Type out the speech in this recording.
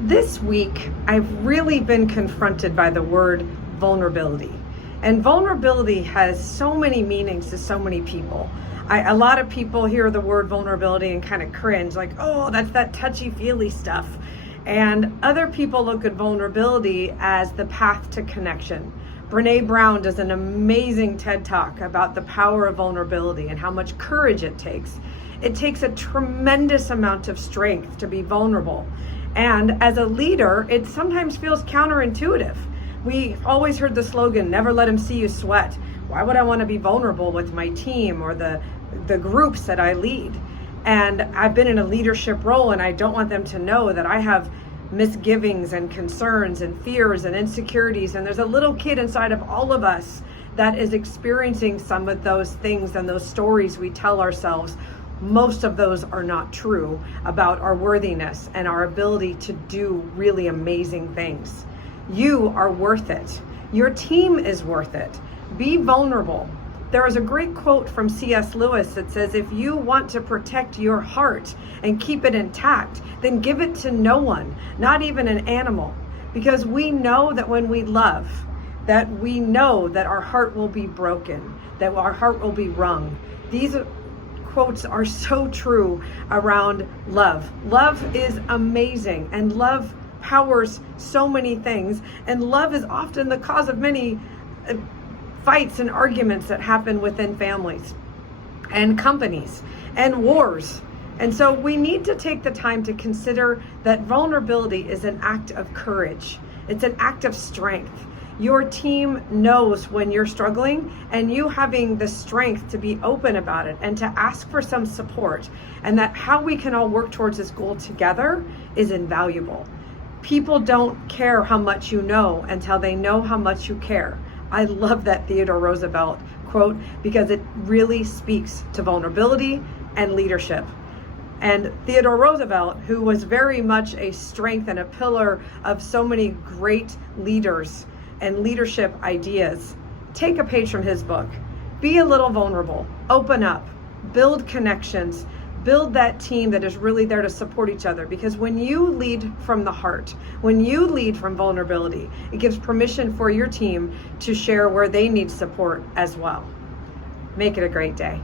This week, I've really been confronted by the word vulnerability. And vulnerability has so many meanings to so many people. A lot of people hear the word vulnerability and kind of cringe, like, oh, that's that touchy-feely stuff. And other people look at vulnerability as the path to connection. Brene Brown does an amazing TED Talk about the power of vulnerability and how much courage it takes. It takes a tremendous amount of strength to be vulnerable. And as a leader, it sometimes feels counterintuitive. We always heard the slogan, never let them see you sweat. Why would I want to be vulnerable with my team or the groups that I lead? And I've been in a leadership role, and I don't want them to know that I have misgivings and concerns and fears and insecurities. And there's a little kid inside of all of us that is experiencing some of those things and those stories we tell ourselves. Most of those are not true about our worthiness and our ability to do really amazing things. You are worth it. Your team is worth it. Be vulnerable. There is a great quote from C.S. Lewis that says, if you want to protect your heart and keep it intact, then give it to no one, not even an animal. Because we know that when we love, that we know that our heart will be broken, that our heart will be wrung. These quotes are so true around love. Love is amazing, and love powers so many things, and love is often the cause of many fights and arguments that happen within families and companies and wars. And so we need to take the time to consider that vulnerability is an act of courage. It's an act of strength. Your team knows when you're struggling, and you having the strength to be open about it and to ask for some support, and that how we can all work towards this goal together is invaluable. People don't care how much you know until they know how much you care. I love that Theodore Roosevelt quote because it really speaks to vulnerability and leadership. And Theodore Roosevelt, who was very much a strength and a pillar of so many great leaders and leadership ideas, take a page from his book. Be a little vulnerable, open up, build connections, build that team that is really there to support each other. Because when you lead from the heart, when you lead from vulnerability, it gives permission for your team to share where they need support as well. Make it a great day.